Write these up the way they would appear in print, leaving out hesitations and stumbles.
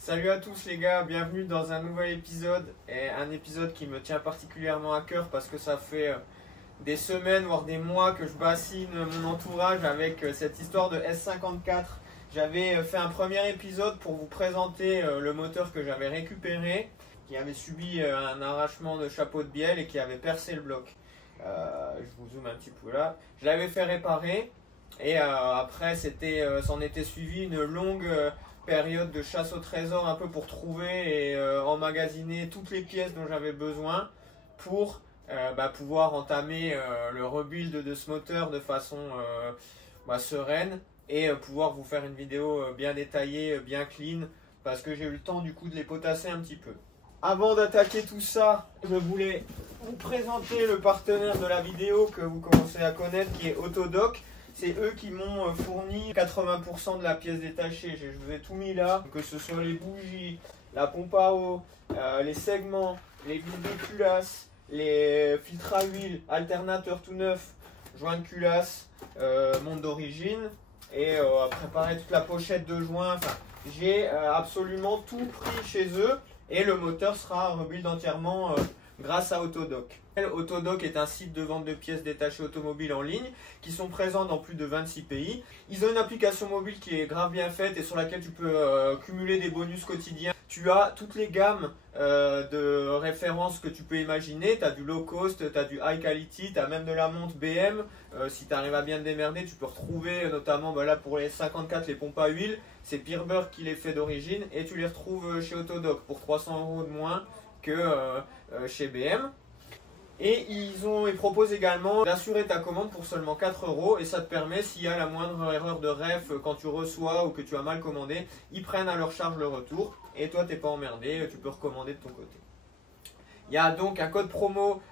Salut à tous les gars, bienvenue dans un nouvel épisode, et un épisode qui me tient particulièrement à cœur parce que ça fait des semaines voire des mois que je bassine mon entourage avec cette histoire de S54. J'avais fait un premier épisode pour vous présenter le moteur que j'avais récupéré, qui avait subi un arrachement de chapeau de bielle et qui avait percé le bloc. Je vous zoome un petit peu là. Je l'avais fait réparer et après s'en était suivi une longue période de chasse au trésor un peu pour trouver et emmagasiner toutes les pièces dont j'avais besoin pour pouvoir entamer le rebuild de ce moteur de façon sereine et pouvoir vous faire une vidéo bien détaillée, bien clean, parce que j'ai eu le temps du coup de les potasser un petit peu. Avant d'attaquer tout ça, je voulais vous présenter le partenaire de la vidéo que vous commencez à connaître, qui est Autodoc. C'est eux qui m'ont fourni 80% de la pièce détachée. Je vous ai tout mis là, que ce soit les bougies, la pompe à eau, les segments, les billes de culasse, les filtres à huile, alternateur tout neuf, joint de culasse, monte d'origine, et préparer toute la pochette de joint. Enfin, j'ai absolument tout pris chez eux et le moteur sera rebuild entièrement grâce à Autodoc. Autodoc est un site de vente de pièces détachées automobiles en ligne qui sont présents dans plus de 26 pays. Ils ont une application mobile qui est grave bien faite et sur laquelle tu peux cumuler des bonus quotidiens. Tu as toutes les gammes de références que tu peux imaginer. Tu as du low cost, tu as du high quality, tu as même de la montre BM. Si tu arrives à bien te démerder, tu peux retrouver notamment là pour les 54 les pompes à huile. C'est Pirber qui les fait d'origine et tu les retrouves chez Autodoc pour 300 € de moins que chez BM. Et ils proposent également d'assurer ta commande pour seulement 4 € et ça te permet, s'il y a la moindre erreur de ref quand tu reçois ou que tu as mal commandé, ils prennent à leur charge le retour et toi t'es pas emmerdé, tu peux recommander de ton côté. Il y a donc un code promo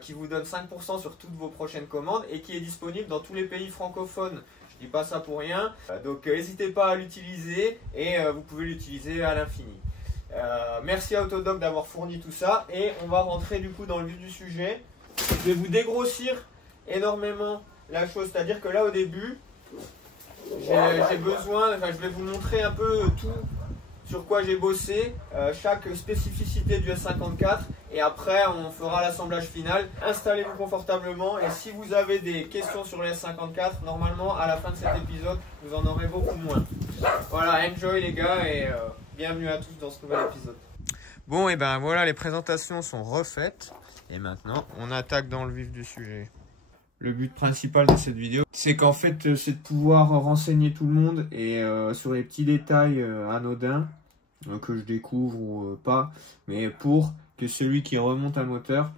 qui vous donne 5% sur toutes vos prochaines commandes et qui est disponible dans tous les pays francophones. Je dis pas ça pour rien, donc n'hésitez pas à l'utiliser et vous pouvez l'utiliser à l'infini. Merci à Autodoc d'avoir fourni tout ça et on va rentrer du coup dans le vif du sujet. Je vais vous dégrossir énormément la chose, c'est-à-dire que là au début j'ai besoin, je vais vous montrer un peu tout sur quoi j'ai bossé, chaque spécificité du S54 et après on fera l'assemblage final. Installez-vous confortablement et si vous avez des questions sur le S54, normalement à la fin de cet épisode vous en aurez beaucoup moins. Voilà, enjoy les gars et bienvenue à tous dans ce nouvel épisode. Bon et ben voilà, les présentations sont refaites et maintenant on attaque dans le vif du sujet. Le but principal de cette vidéo, c'est qu'en fait c'est de pouvoir renseigner tout le monde et sur les petits détails anodins que je découvre ou pas, mais pour que celui qui remonte un moteur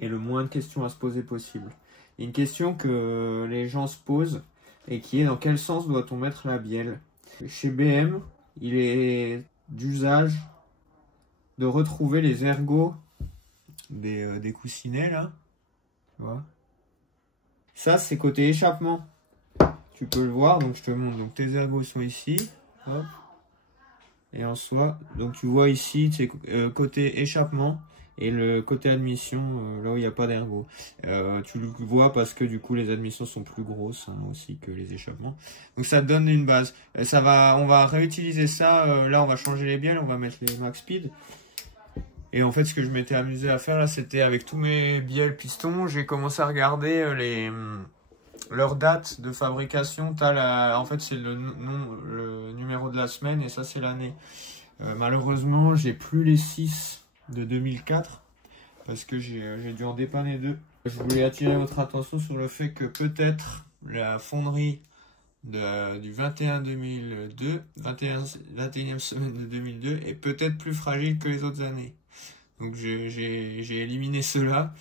ait le moins de questions à se poser possible. Il y a une question que les gens se posent et qui est: dans quel sens doit-on mettre la bielle? Chez BM, il est d'usage de retrouver les ergots des coussinets là. Tu vois, ça c'est côté échappement. Tu peux le voir, donc je te montre. Donc tes ergots sont ici. Hop. Et en soi, donc tu vois ici, c'est côté échappement et le côté admission, là où il n'y a pas d'ergot. Tu le vois parce que du coup les admissions sont plus grosses aussi que les échappements. Donc ça te donne une base. On va réutiliser ça. Là on va changer les bielles, on va mettre les max speed. Et en fait ce que je m'étais amusé à faire là, c'était avec tous mes bielles pistons, j'ai commencé à regarder leur date de fabrication. En fait c'est le numéro de la semaine et ça c'est l'année. Malheureusement j'ai plus les 6 de 2004 parce que j'ai dû en dépanner 2. Je voulais attirer votre attention sur le fait que peut-être la fonderie du 21-2002, 21e semaine de 2002 est peut-être plus fragile que les autres années. Donc j'ai éliminé cela.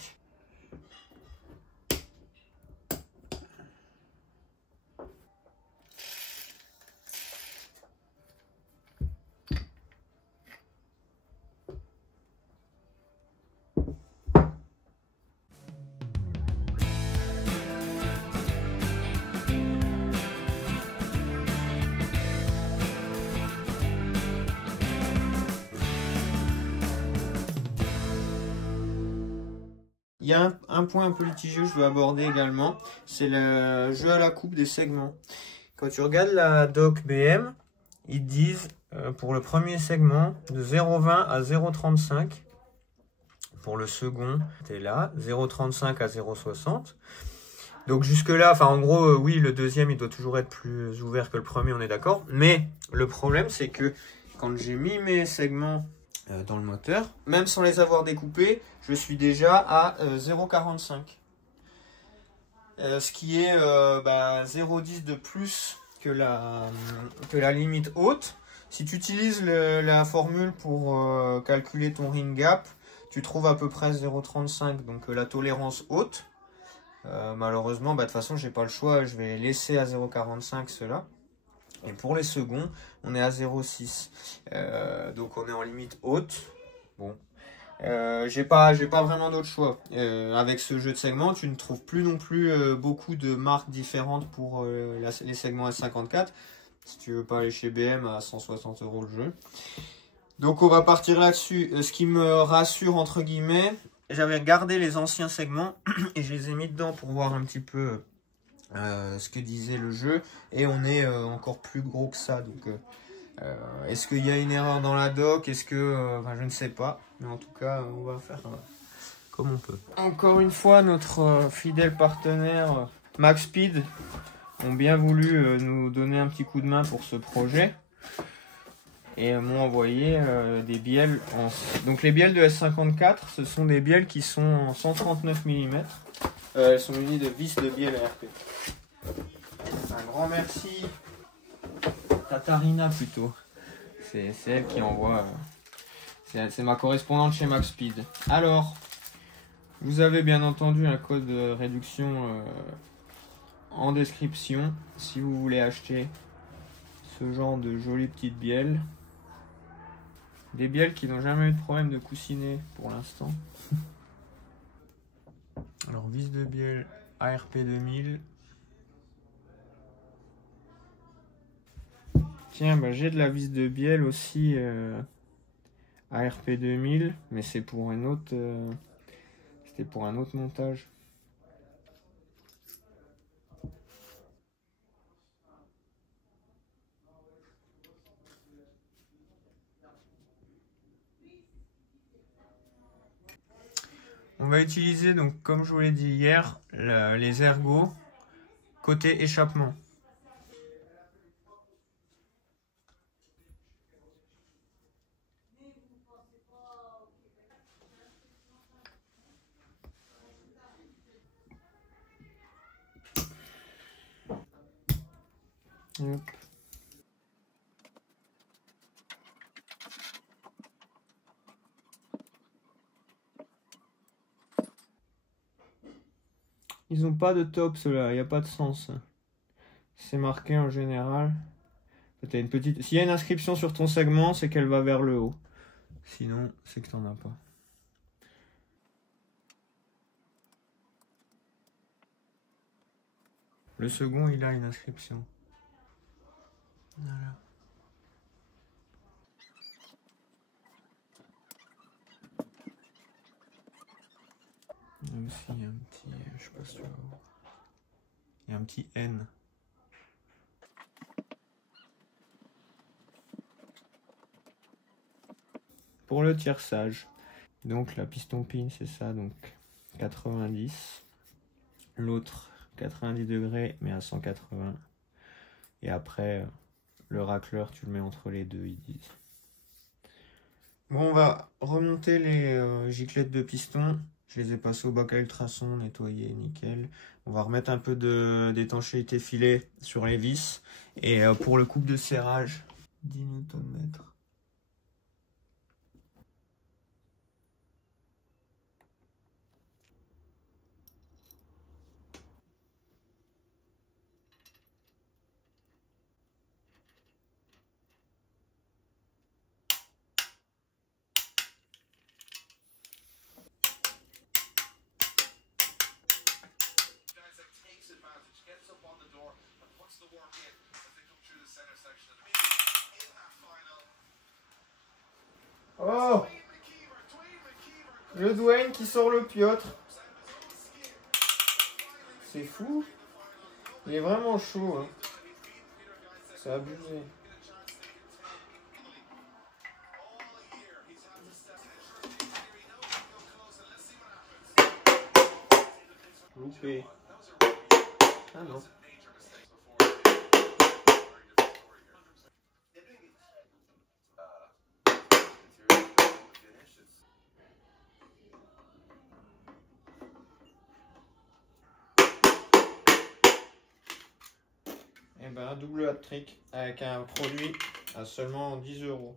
Il y a un point un peu litigieux que je veux aborder également, c'est le jeu à la coupe des segments. Quand tu regardes la doc BM, ils disent pour le premier segment de 0,20 à 0,35. Pour le second, c'était là, 0,35 à 0,60. Donc jusque là, enfin en gros, oui, le deuxième, il doit toujours être plus ouvert que le premier, on est d'accord. Mais le problème, c'est que quand j'ai mis mes segments dans le moteur, même sans les avoir découpés, je suis déjà à 0,45. Ce qui est 0,10 de plus que la limite haute. Si tu utilises la formule pour calculer ton ring gap, tu trouves à peu près 0,35, donc la tolérance haute. Malheureusement, de toute façon, j'ai pas le choix, je vais laisser à 0,45 cela. Et pour les seconds, on est à 0,6. Donc on est en limite haute. Bon. J'ai pas vraiment d'autre choix. Avec ce jeu de segments, tu ne trouves plus non plus beaucoup de marques différentes pour les segments S54. Si tu veux pas aller chez BM à 160 € le jeu. Donc on va partir là-dessus. Ce qui me rassure entre guillemets, j'avais gardé les anciens segments et je les ai mis dedans pour voir un petit peu ce que disait le jeu. Et on est encore plus gros que ça. Donc est-ce qu'il y a une erreur dans la doc? Est-ce que... je ne sais pas. Mais en tout cas, on va faire comme on peut. Encore une fois, notre fidèle partenaire MaxSpeed ont bien voulu nous donner un petit coup de main pour ce projet. Et m'ont envoyé des bielles. Donc les bielles de S54, ce sont des bielles qui sont en 139 mm. Elles sont munies de vis de bielle ARP. Un grand merci. Tatarina plutôt. C'est elle qui envoie. C'est ma correspondante chez MaxSpeed. Alors, vous avez bien entendu un code de réduction en description si vous voulez acheter ce genre de jolies petites bielles. Des bielles qui n'ont jamais eu de problème de coussinet pour l'instant. Alors, vis de bielle ARP 2000. Tiens, j'ai de la vis de bielle aussi ARP 2000, mais c'est pour un autre. C'était pour un autre montage. On va utiliser, donc, comme je vous l'ai dit hier, les ergots côté échappement. Hop. Ils n'ont pas de top, ceux-là, il n'y a pas de sens. C'est marqué en général. Une petite... S'il y a une inscription sur ton segment, c'est qu'elle va vers le haut. Sinon, c'est que tu n'en as pas. Le second, il a une inscription. Voilà. Là aussi, il y a un petit... Je sais pas si tu vas voir. Il y a un petit N. Pour le tierçage. Donc la piston pin, c'est ça, donc 90. L'autre 90 degrés, mais à 180. Et après, le racleur, tu le mets entre les deux, ils disent. Bon, on va remonter les giclettes de piston. Je les ai passées au bac à ultrasons, nettoyées, nickel. On va remettre un peu d'étanchéité filet sur les vis. Et pour le couple de serrage, 10 Nm. Oh, le Dwayne qui sort le Piotr. C'est fou. Il est vraiment chaud. Hein. C'est abusé. Loupé. Ah non. Et ben un double hat-trick avec un produit à seulement 10 €.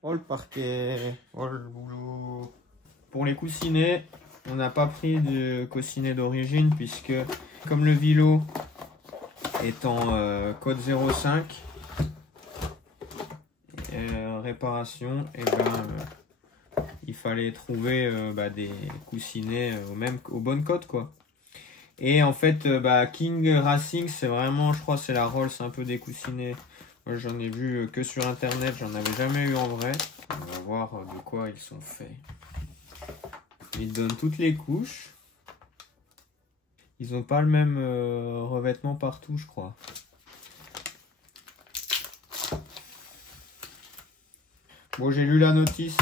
Oh le parquet, oh le boulot. Pour les coussinets, on n'a pas pris de coussinet d'origine puisque comme le Vilo est en code 05 réparation, et ben il fallait trouver des coussinets au bon code quoi. Et en fait King Racing c'est vraiment, je crois c'est la Rolls un peu des coussinets. Moi j'en ai vu que sur internet, j'en avais jamais eu en vrai. On va voir de quoi ils sont faits. Ils donnent toutes les couches. Ils n'ont pas le même revêtement partout je crois. Bon, j'ai lu la notice.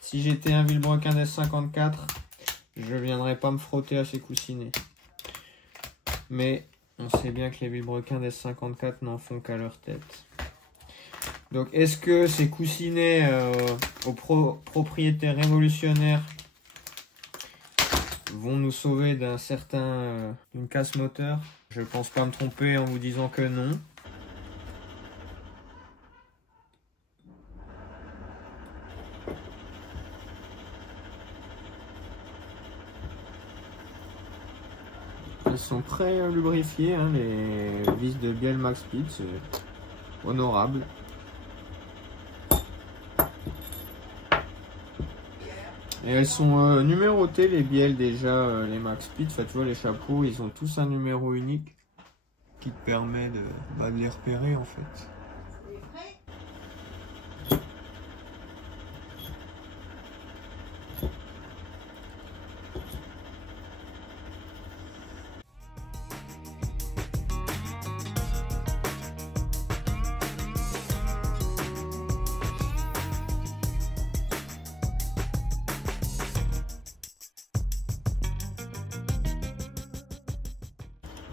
Si j'étais un Villebrequin S54, je viendrais pas me frotter à ces coussinets. Mais on sait bien que les Villebrequins S54 n'en font qu'à leur tête. Donc, est-ce que ces coussinets aux propriétés révolutionnaires vont nous sauver d'une casse moteur? Je pense pas me tromper en vous disant que non. Elles sont très lubrifiées, hein, les vis de bielle Max Speed, c'est honorable. Et elles sont numérotées les bielles déjà, les Max Speed. Enfin, tu vois, les chapeaux, ils ont tous un numéro unique qui te permet de les repérer en fait.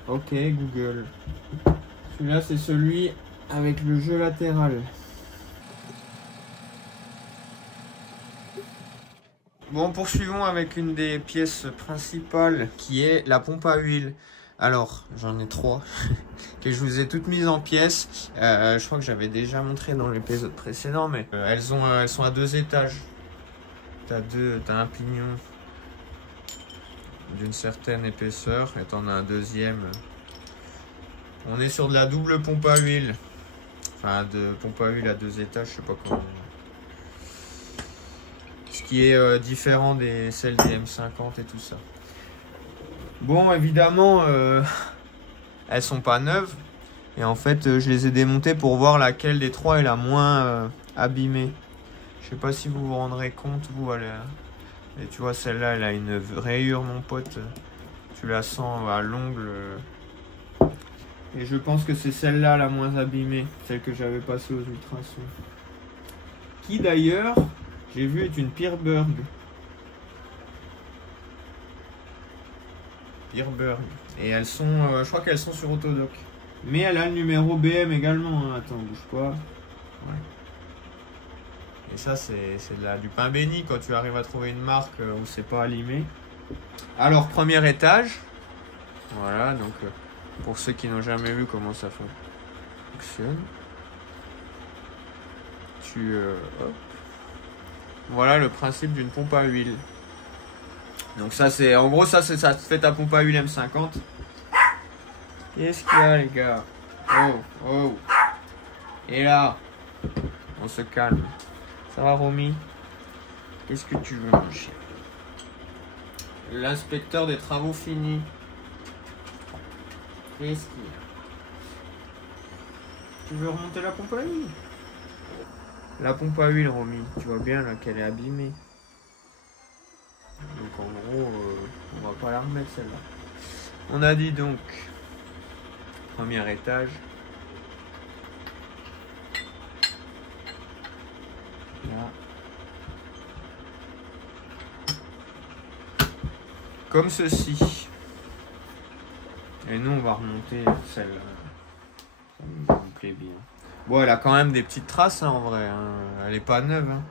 Ok Google. Celui-là c'est celui avec le jeu latéral. Bon, poursuivons avec une des pièces principales qui est la pompe à huile. Alors, j'en ai 3 que je vous ai toutes mises en pièces. Je crois que j'avais déjà montré dans l'épisode précédent, mais elles sont à 2 étages. T'as un pignon d'une certaine épaisseur et t'en as un deuxième. On est sur de la double pompe à huile. Enfin, de pompe à huile à 2 étages, je sais pas comment. Ce qui est différent des celles des M50 et tout ça. Bon, évidemment, elles sont pas neuves. Et en fait, je les ai démontées pour voir laquelle des 3 est la moins abîmée. Je sais pas si vous vous rendrez compte, vous, et tu vois, celle-là, elle a une rayure, mon pote. Tu la sens à l'ongle. Et je pense que c'est celle-là la moins abîmée. Celle que j'avais passée aux ultrasons. Qui d'ailleurs, j'ai vu, est une Pierburg. Pierburg. Et elles sont, je crois qu'elles sont sur Autodoc. Mais elle a le numéro BM également. Hein. Attends, bouge pas. Ouais. Et ça, c'est du pain béni quand tu arrives à trouver une marque où c'est pas allumé. Alors, premier étage. Voilà, donc pour ceux qui n'ont jamais vu comment ça fonctionne. Hop. Voilà le principe d'une pompe à huile. Donc ça, c'est en gros, ça te fait ta pompe à huile M50. Qu'est-ce qu'il y a, les gars? Oh. Et là, on se calme. Ça va, Romy? Qu'est-ce que tu veux, mon chien? L'inspecteur des travaux finis. Qu'est-ce qu'il y a? Tu veux remonter la pompe à huile? La pompe à huile, Romy, tu vois bien là qu'elle est abîmée. Donc en gros, on va pas la remettre celle-là. On a dit donc premier étage. Là. Comme ceci. Et nous, on va remonter celle-là. Ça me plaît bien. Bon, elle a quand même des petites traces, hein, en vrai. Hein. Elle est pas neuve. Hein.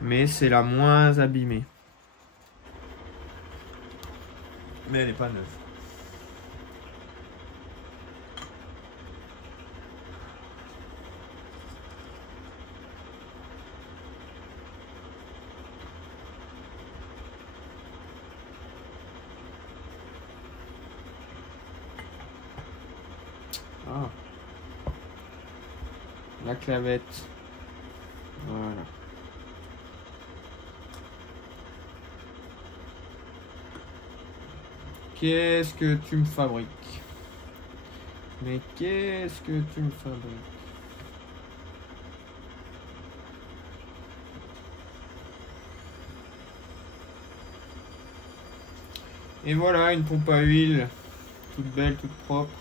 Mais c'est la moins abîmée. Mais elle est pas neuve. Ah. La clavette. Voilà. Qu'est-ce que tu me fabriques? Mais qu'est-ce que tu me fabriques? Et voilà, une pompe à huile, toute belle, toute propre.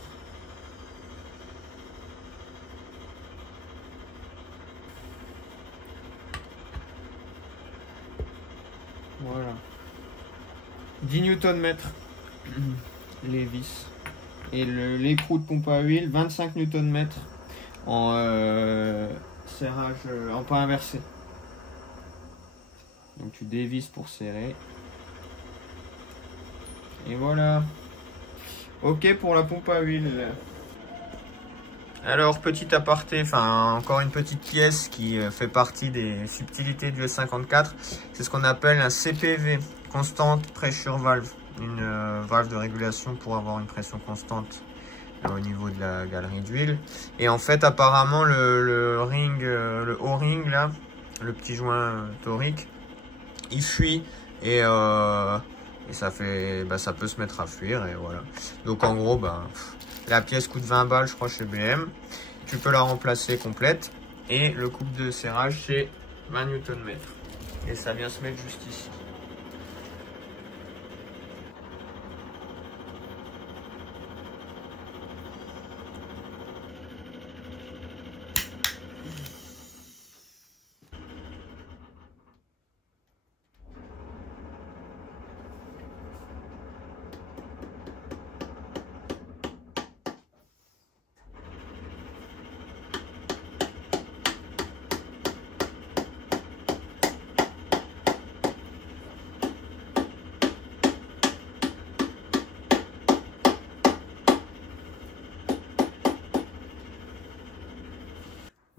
Voilà. 10 Nm les vis. Et l'écrou de pompe à huile, 25 Nm en serrage, en pas inversé. Donc tu dévisses pour serrer. Et voilà. Ok pour la pompe à huile. Alors petit aparté, enfin encore une petite pièce qui fait partie des subtilités du S54. C'est ce qu'on appelle un CPV, Constant Pressure Valve. Une valve de régulation pour avoir une pression constante au niveau de la galerie d'huile. Et en fait apparemment le ring, le O-ring là, le petit joint torique, il fuit et ça fait, ça peut se mettre à fuir et voilà. Donc en gros la pièce coûte 20 balles je crois chez BM. Tu peux la remplacer complète et le couple de serrage c'est 20 Nm. Et ça vient se mettre juste ici.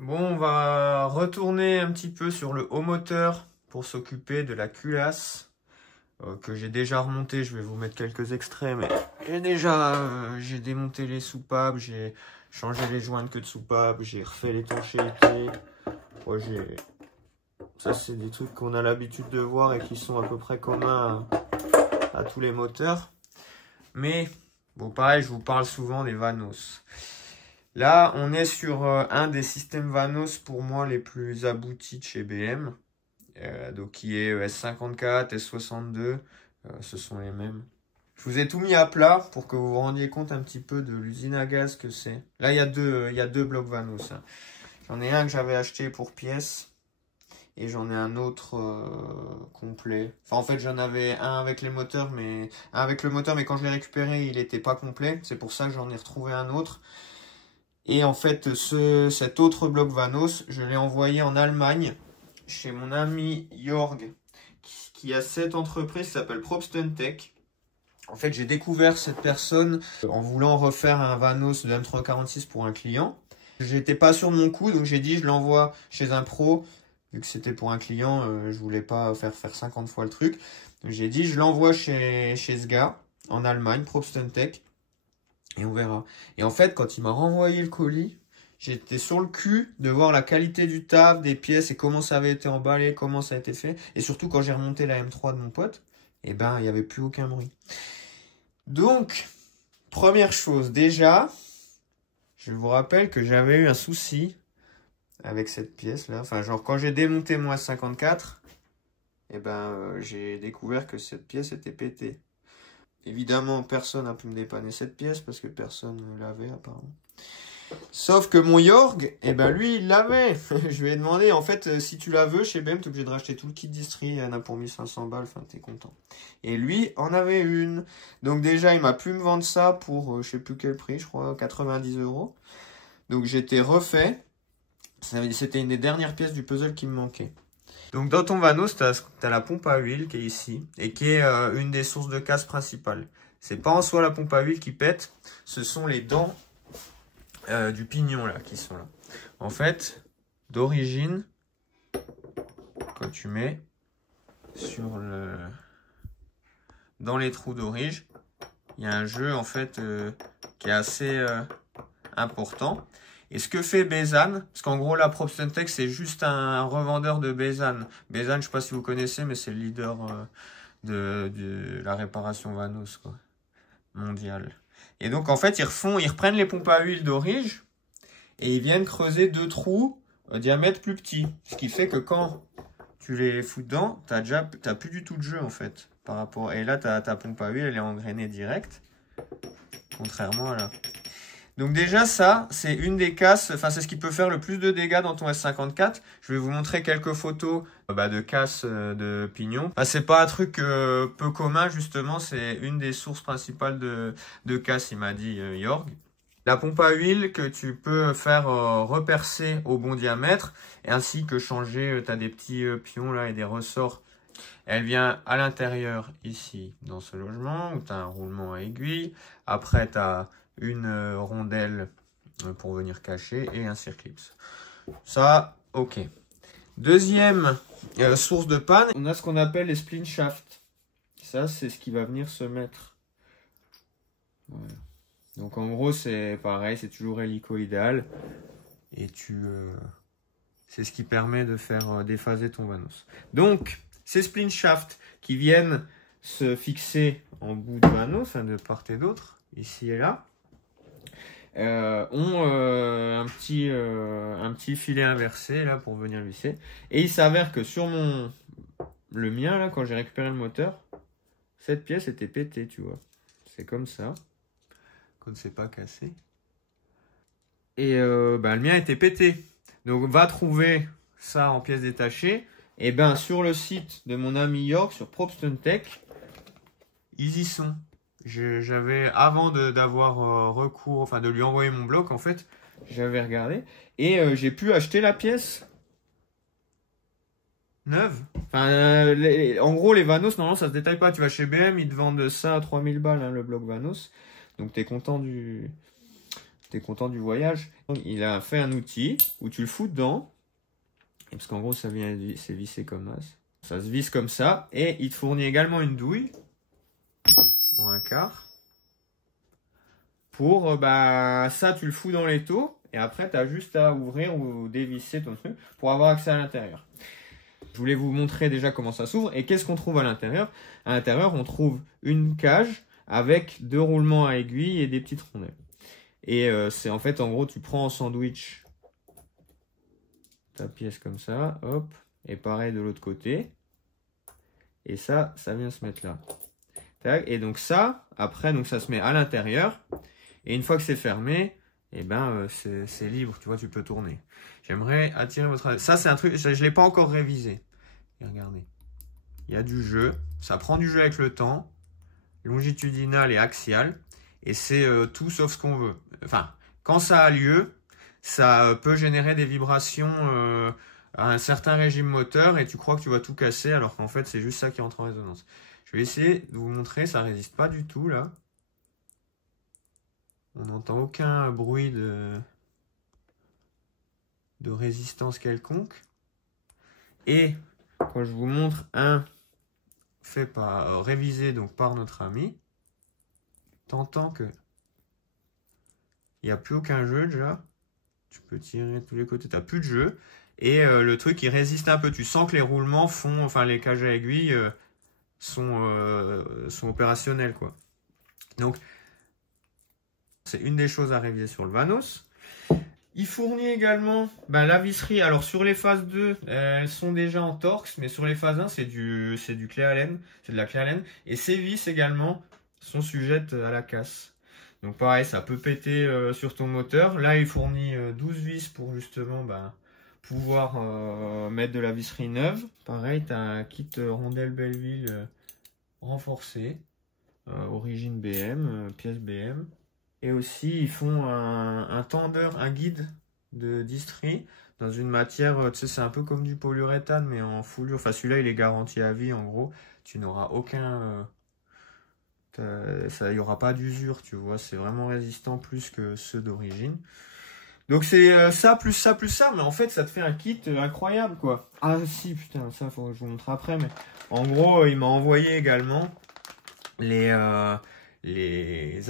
Bon, on va retourner un petit peu sur le haut moteur pour s'occuper de la culasse que j'ai déjà remonté. Je vais vous mettre quelques extraits, mais j'ai démonté les soupapes, j'ai changé les joints de queue de soupape, j'ai refait l'étanchéité. Ça, c'est des trucs qu'on a l'habitude de voir et qui sont à peu près communs à tous les moteurs. Mais, bon, pareil, je vous parle souvent des Vanos. Là, on est sur un des systèmes Vanos pour moi les plus aboutis de chez BM. Donc qui est S54, S62, ce sont les mêmes. Je vous ai tout mis à plat pour que vous vous rendiez compte un petit peu de l'usine à gaz que c'est. Là, il y a deux blocs Vanos. Hein. J'en ai un que j'avais acheté pour pièces et j'en ai un autre complet. Enfin, en fait, j'en avais un avec les moteurs, mais quand je l'ai récupéré, il n'était pas complet. C'est pour ça que j'en ai retrouvé un autre. Et en fait, cet autre bloc Vanos, je l'ai envoyé en Allemagne chez mon ami Jorg, qui a cette entreprise qui s'appelle Probstentech. En fait, j'ai découvert cette personne en voulant refaire un Vanos de M346 pour un client. J'étais pas sûr de mon coup, donc j'ai dit je l'envoie chez un pro. Vu que c'était pour un client, je voulais pas faire 50 fois le truc. Donc j'ai dit je l'envoie chez ce gars en Allemagne, Probstentech. Et on verra. Et en fait, quand il m'a renvoyé le colis, j'étais sur le cul de voir la qualité du taf, des pièces et comment ça avait été emballé, comment ça a été fait. Et surtout, quand j'ai remonté la M3 de mon pote, il n'y avait plus aucun bruit. Donc, première chose, déjà, je vous rappelle que j'avais eu un souci avec cette pièce-là. Enfin, genre, quand j'ai démonté mon S54, j'ai découvert que cette pièce était pétée. Évidemment, personne n'a pu me dépanner cette pièce parce que personne ne l'avait apparemment. Sauf que mon Yorg, eh ben lui, il l'avait. Je lui ai demandé, en fait, si tu la veux, chez BM, t'es obligé de racheter tout le kit d'Istri, il y en a pour 1500 balles, enfin, t'es content. Et lui, en avait une. Donc déjà, il m'a pu me vendre ça pour, je sais plus quel prix, je crois, 90 €. Donc j'étais refait. C'était une des dernières pièces du puzzle qui me manquait. Donc dans ton Vanos, t'as la pompe à huile qui est ici, et qui est une des sources de casse principales. C'est pas en soi la pompe à huile qui pète, ce sont les dents du pignon là qui sont là. En fait, d'origine, quand tu mets sur dans les trous d'origine, il y a un jeu en fait qui est assez important. Et ce que fait Bezan, parce qu'en gros la PropStunTech c'est juste un revendeur de Bezan. Bezan, je sais pas si vous connaissez, mais c'est le leader de la réparation Vanos quoi, mondiale. Et donc en fait ils reprennent les pompes à huile d'origine et ils viennent creuser 2 trous au diamètre plus petit. Ce qui fait que quand tu les fous dedans, t'as plus du tout de jeu en fait. Par rapport, et là ta pompe à huile elle est engrainée direct. Contrairement à là. Donc déjà ça, c'est une des casses, enfin c'est ce qui peut faire le plus de dégâts dans ton S54. Je vais vous montrer quelques photos de casses de pignon. C'est pas un truc peu commun justement, c'est une des sources principales de casse, il m'a dit Yorg. La pompe à huile que tu peux faire repercer au bon diamètre, et ainsi que changer, tu as des petits pions là et des ressorts. Elle vient à l'intérieur ici dans ce logement où tu as un roulement à aiguille. Après tu as une rondelle pour venir cacher et un circlips. Ça, ok. Deuxième source de panne, on a ce qu'on appelle les splint shafts. Ça, c'est ce qui va venir se mettre. Voilà. Donc en gros, c'est pareil, c'est toujours hélicoïdal. Et c'est ce qui permet de faire déphaser ton Vanos. Donc, ces splint shafts qui viennent se fixer en bout de Vanos, de part et d'autre, ici et là, ont un petit filet inversé là pour venir visser. Et il s'avère que sur le mien là, quand j'ai récupéré le moteur, cette pièce était pétée, tu vois. C'est comme ça. Quand c'est pas cassé. Et le mien était pété. Donc va trouver ça en pièces détachées. Et sur le site de mon ami Yorg, sur PropStunTech, ils y sont. J'avais, avant d'avoir recours, enfin de lui envoyer mon bloc, en fait, j'avais regardé. Et j'ai pu acheter la pièce neuve. Enfin, en gros, les Vanos, normalement, ça se détaille pas. Tu vas chez BM, ils te vendent ça à 3000 balles, hein, le bloc Vanos. Donc, t'es content du voyage. Donc, il a fait un outil où tu le fous dedans. Et parce qu'en gros, c'est vissé comme ça. Ça se visse comme ça. Et il te fournit également une douille. En un quart. Pour, ça, tu le fous dans l'étau. Et après, tu as juste à ouvrir ou dévisser ton truc pour avoir accès à l'intérieur. Je voulais vous montrer déjà comment ça s'ouvre. Et qu'est-ce qu'on trouve à l'intérieur? À l'intérieur, on trouve une cage avec 2 roulements à aiguille et des petites rondelles. Et c'est en fait, en gros, tu prends en sandwich ta pièce comme ça, hop. Et pareil de l'autre côté. Et ça vient se mettre là. Tac. Et donc ça, après, donc ça se met à l'intérieur. Et une fois que c'est fermé, c'est libre, tu vois, tu peux tourner. J'aimerais attirer votre attention. Ça, c'est un truc, je ne l'ai pas encore révisé. Et regardez. Il y a du jeu. Ça prend du jeu avec le temps. Longitudinal et axial. Et c'est tout sauf ce qu'on veut. Enfin, quand ça a lieu, ça peut générer des vibrations à un certain régime moteur et tu crois que tu vas tout casser alors qu'en fait, c'est juste ça qui entre en résonance. Je vais essayer de vous montrer, ça résiste pas du tout là. On n'entend aucun bruit de résistance quelconque. Et quand je vous montre un fait par révisé donc par notre ami, t'entends que il n'y a plus aucun jeu déjà. Tu peux tirer de tous les côtés, t'as plus de jeu. Et le truc il résiste un peu. Tu sens que les roulements font, enfin les cages à aiguille sont opérationnels quoi. Donc c'est une des choses à réviser sur le Vanos. Il fournit également la visserie. Alors sur les phases 2, elles sont déjà en Torx, mais sur les phases 1, c'est du clé Allen, c'est de la clé Allen. Et ces vis également, sont sujettes à la casse. Donc pareil, ça peut péter sur ton moteur. Là, il fournit 12 vis pour justement pouvoir mettre de la visserie neuve. Pareil, tu as un kit rondelle Belleville renforcé, origine BM, pièce BM. Et aussi, ils font un tendeur, un guide de distri dans une matière, tu sais, c'est un peu comme du polyuréthane, mais en foulure. Enfin, celui-là, il est garanti à vie, en gros. Tu n'auras aucun... il n'y aura pas d'usure, tu vois. C'est vraiment résistant plus que ceux d'origine. Donc, c'est ça, plus ça, plus ça. Mais en fait, ça te fait un kit incroyable, quoi. Ah, si, putain, ça, faut que je vous montre après. Mais en gros, il m'a envoyé également les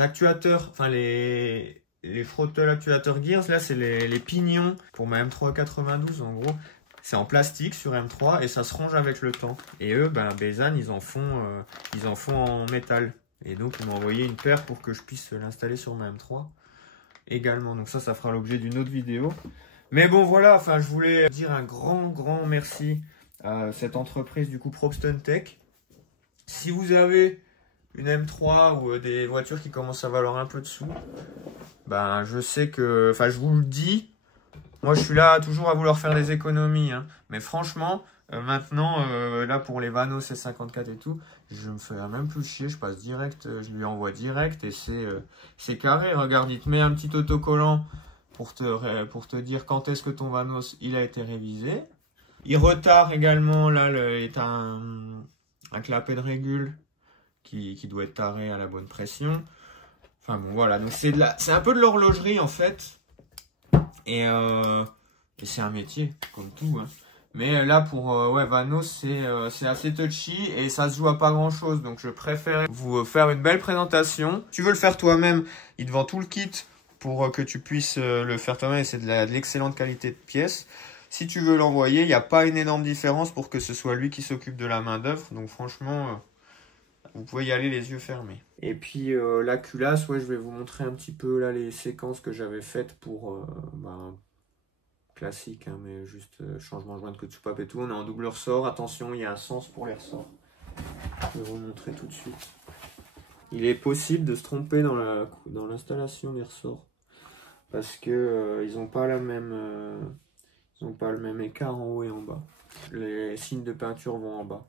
actuateurs, enfin les frotteurs actuateurs Gears. Là, c'est les pignons pour ma M3 92, en gros. C'est en plastique sur M3 et ça se range avec le temps. Et eux, Bezan, ils en font en métal. Et donc, ils m'ont envoyé une paire pour que je puisse l'installer sur ma M3 également. Donc ça fera l'objet d'une autre vidéo. Mais bon, voilà, enfin, je voulais dire un grand merci à cette entreprise, du coup, Probston Tech. Si vous avez une M3 ou des voitures qui commencent à valoir un peu de sous, je sais que, enfin, je vous le dis, moi, je suis là toujours à vouloir faire des économies, hein. Mais franchement, maintenant, là, pour les Vanos C54 et tout, je me fais même plus chier. Je passe direct, je lui envoie direct et c'est carré. Regarde, il te met un petit autocollant pour te dire quand est-ce que ton Vanos, il a été révisé. Il retarde également, là, est un clapet de régule qui doit être taré à la bonne pression. Enfin bon, voilà. Donc, c'est un peu de l'horlogerie, en fait. Et c'est un métier, comme tout, hein. Mais là, pour Vanos, c'est assez touchy et ça se joue à pas grand chose. Donc, je préfère vous faire une belle présentation. Si tu veux le faire toi-même, il te vend tout le kit pour que tu puisses le faire toi-même. Et c'est de l'excellente qualité de pièce. Si tu veux l'envoyer, il n'y a pas une énorme différence pour que ce soit lui qui s'occupe de la main-d'œuvre. Donc, franchement, vous pouvez y aller les yeux fermés. Et puis, la culasse, je vais vous montrer un petit peu là les séquences que j'avais faites pour... classique, hein, mais juste changement de joint de queue de soupape et tout. On est en double ressort. Attention, il y a un sens pour les ressorts. Je vais vous montrer tout de suite. Il est possible de se tromper dans l'installation des ressorts parce que ils n'ont pas le même écart en haut et en bas. Les signes de peinture vont en bas.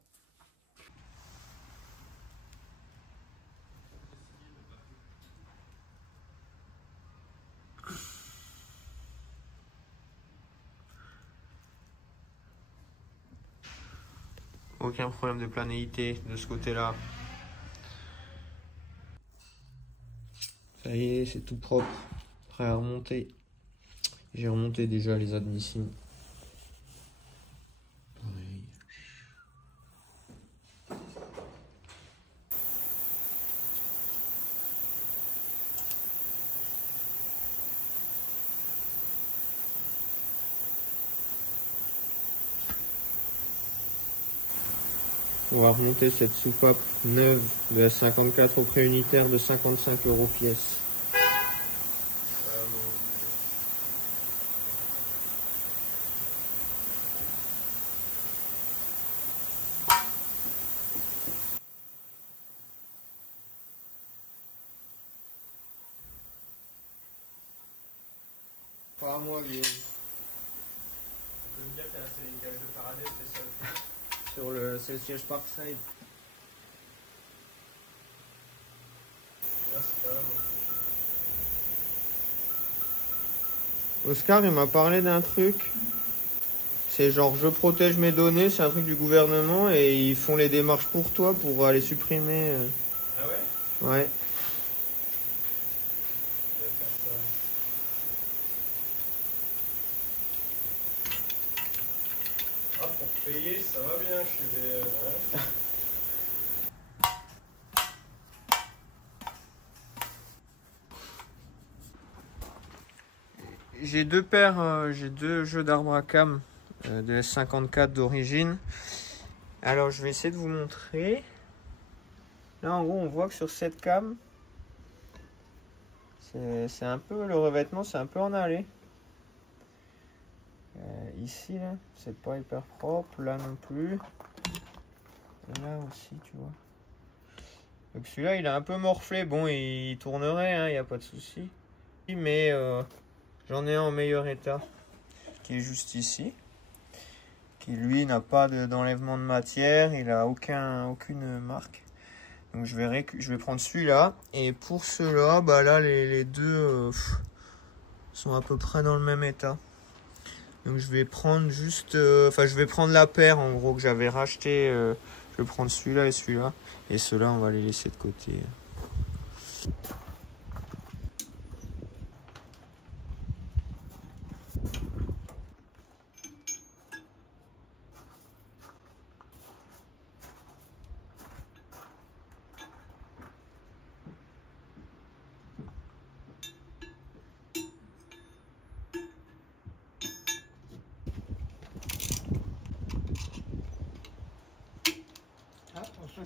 Aucun problème de planéité de ce côté-là. Ça y est, c'est tout propre. Prêt à remonter. J'ai remonté déjà les admissibles. Pareil. On va remonter cette soupape neuve de la 54 au prix unitaire de 55 € pièce. Pas à moi, Guillaume. On peut me dire qu'elle a installé une cage de Faraday, c'est ça le truc. C'est le siège Parkside. Oscar, il m'a parlé d'un truc. C'est genre, je protège mes données, c'est un truc du gouvernement et ils font les démarches pour toi pour aller supprimer. Ah ouais? Ouais. Je vais faire ça. Ah, pour payer, ça va bien chez les... Ouais. J'ai deux jeux d'arbres à cam de S54 d'origine. Alors je vais essayer de vous montrer. Là en gros on voit que sur cette cam, c'est un peu le revêtement, c'est un peu en allée. Ici là, c'est pas hyper propre, là non plus. Et là aussi tu vois. Donc celui-là, il est un peu morflé. Bon, il tournerait, hein, il n'y a pas de souci. Mais j'en ai un en meilleur état, qui est juste ici. Qui, lui, n'a pas d'enlèvement de matière. Il n'a aucune marque. Donc je vais prendre celui-là. Et pour ceux-là, bah là, les deux sont à peu près dans le même état. Donc je vais prendre juste... je vais prendre la paire, en gros, que j'avais racheté. Je vais prendre celui-là et celui-là. Et ceux-là, on va les laisser de côté.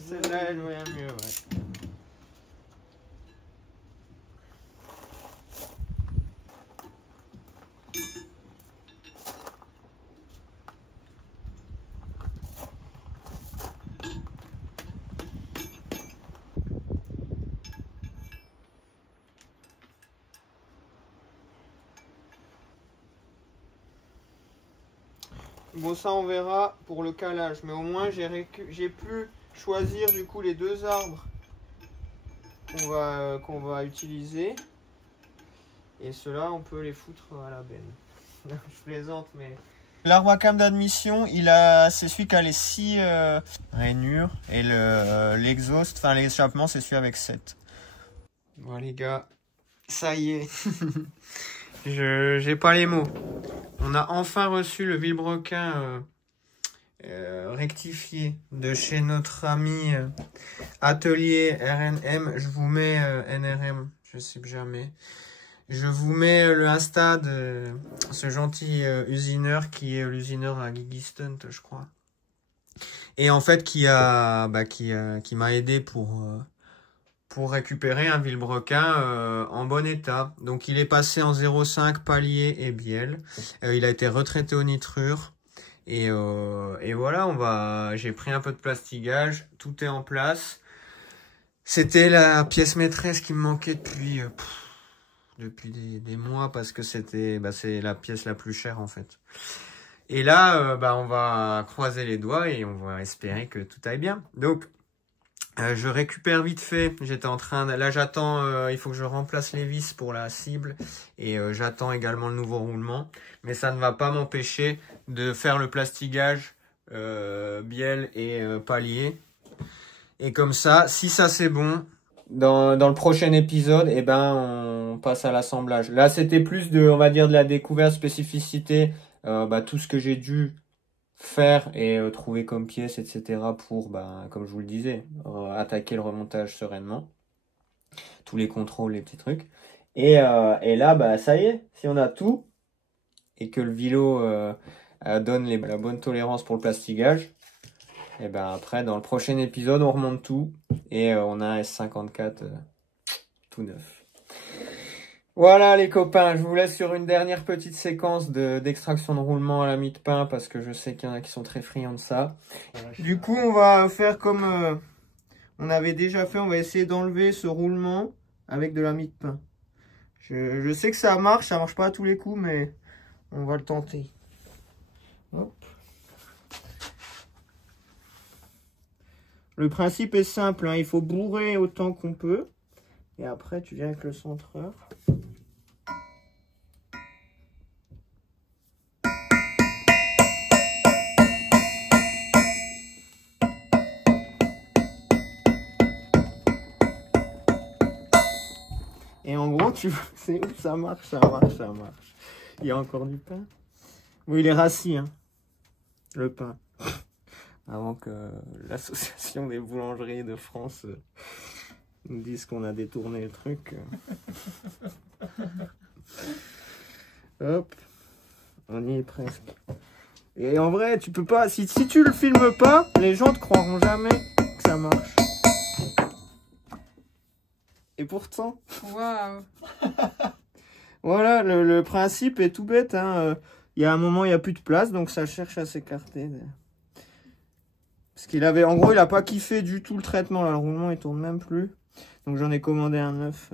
Celle-là, elle voit mieux, ouais. Bon, ça on verra pour le calage, mais au moins j'ai pu choisir du coup les deux arbres qu'on va utiliser, et ceux-là on peut les foutre à la benne. Je plaisante, mais l'arbre à cam d'admission, c'est celui qui a les 6 rainures, et l'exhaust, enfin l'échappement, c'est celui avec 7. Bon les gars, ça y est. J'ai pas les mots. On a enfin reçu le vilebrequin rectifié de chez notre ami Atelier RNM. Je vous mets NRM, je sais jamais. Je vous mets le Insta de ce gentil usineur qui est l'usineur à Gigi Stunt, je crois. Et en fait qui m'a aidé pour récupérer un vilebrequin en bon état. Donc il est passé en 0,5 palier et bielle. Il a été retraité au nitrure. Et voilà, j'ai pris un peu de plastigage. Tout est en place. C'était la pièce maîtresse qui me manquait depuis des mois, parce que c'est la pièce la plus chère en fait. Et là, on va croiser les doigts et on va espérer que tout aille bien. Donc, je récupère vite fait. Là j'attends, il faut que je remplace les vis pour la cible, et j'attends également le nouveau roulement. Mais ça ne va pas m'empêcher de faire le plastigage bielle et palier. Et comme ça, si ça c'est bon, dans le prochain épisode, on passe à l'assemblage. Là c'était plus on va dire de la découverte, spécificité, tout ce que j'ai dû faire et trouver comme pièces, etc. pour, comme je vous le disais, attaquer le remontage sereinement. Tous les contrôles, les petits trucs. Et là, ça y est, si on a tout, et que le vilo donne la bonne tolérance pour le plastigage, et après, dans le prochain épisode, on remonte tout, et on a un S54 tout neuf. Voilà les copains, je vous laisse sur une dernière petite séquence d'extraction de roulement à la mie de pain, parce que je sais qu'il y en a qui sont très friands de ça. Du coup, on va faire comme on avait déjà fait, on va essayer d'enlever ce roulement avec de la mie de pain. Je sais que ça marche pas à tous les coups, mais on va le tenter. Hop. Le principe est simple, hein, il faut bourrer autant qu'on peut. Et après, tu viens avec le centreur. Et en gros, c'est où ça marche, ça marche. Il y a encore du pain. Oui, il est rassis, hein, le pain. Avant que l'association des boulangeries de France nous dise qu'on a détourné le truc. Hop, on y est presque. Et en vrai, tu peux pas, si tu le filmes pas, les gens te croiront jamais que ça marche. Et pourtant, waouh. Voilà, le principe est tout bête, hein. Il y a un moment, il n'y a plus de place, donc ça cherche à s'écarter. Parce qu'il avait, en gros, il a pas kiffé du tout le traitement. Là, le roulement, il tourne même plus. Donc j'en ai commandé un neuf.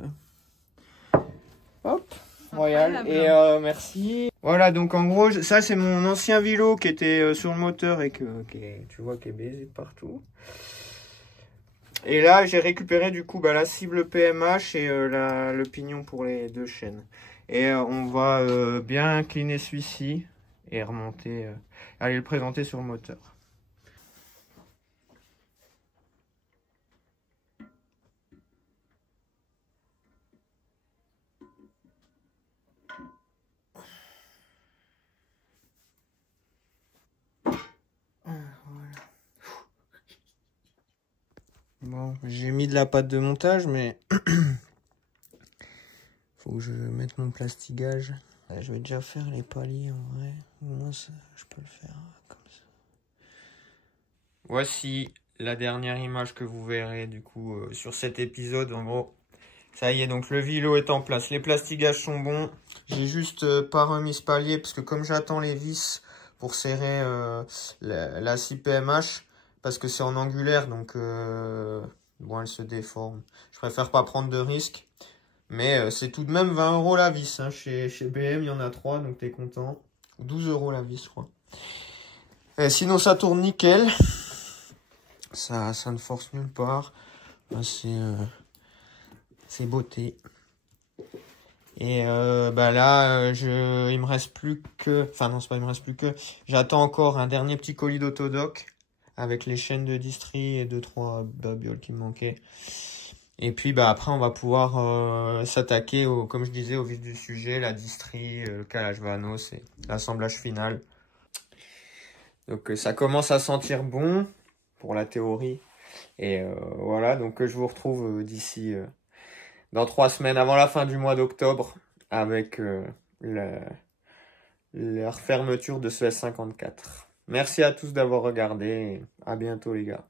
Hop, royal. Et merci. Voilà, donc en gros, ça c'est mon ancien vélo qui était sur le moteur et tu vois, qui est baisé de partout. Et là, j'ai récupéré du coup la cible PMH et le pignon pour les deux chaînes. Et on va bien cleaner celui-ci et remonter, aller le présenter sur le moteur. Bon, j'ai mis de la pâte de montage, mais faut que je mette mon plastigage. Je vais déjà faire les paliers en vrai. Moi, ça, je peux le faire comme ça. Voici la dernière image que vous verrez du coup sur cet épisode. En gros, ça y est, donc le vélo est en place. Les plastigages sont bons. J'ai juste pas remis ce palier parce que comme j'attends les vis pour serrer la scie PMH, parce que c'est en angulaire, donc bon, elle se déforme. Je préfère pas prendre de risques. Mais c'est tout de même 20 € la vis. Hein. Chez BM, il y en a 3, donc t'es content. 12 € la vis, je crois. Sinon, ça tourne nickel. Ça ne force nulle part. C'est beauté. Et là, il me reste plus que... Enfin non, c'est pas il me reste plus que... J'attends encore un dernier petit colis d'Autodoc avec les chaînes de distri et 2-3 babioles qui me manquaient. Et puis après, on va pouvoir s'attaquer, comme je disais, au vif du sujet, la distri, le calage Vanos et l'assemblage final. Donc ça commence à sentir bon pour la théorie. Et voilà, donc je vous retrouve d'ici dans 3 semaines, avant la fin du mois d'octobre, avec la fermeture de ce S54. Merci à tous d'avoir regardé. Et à bientôt les gars.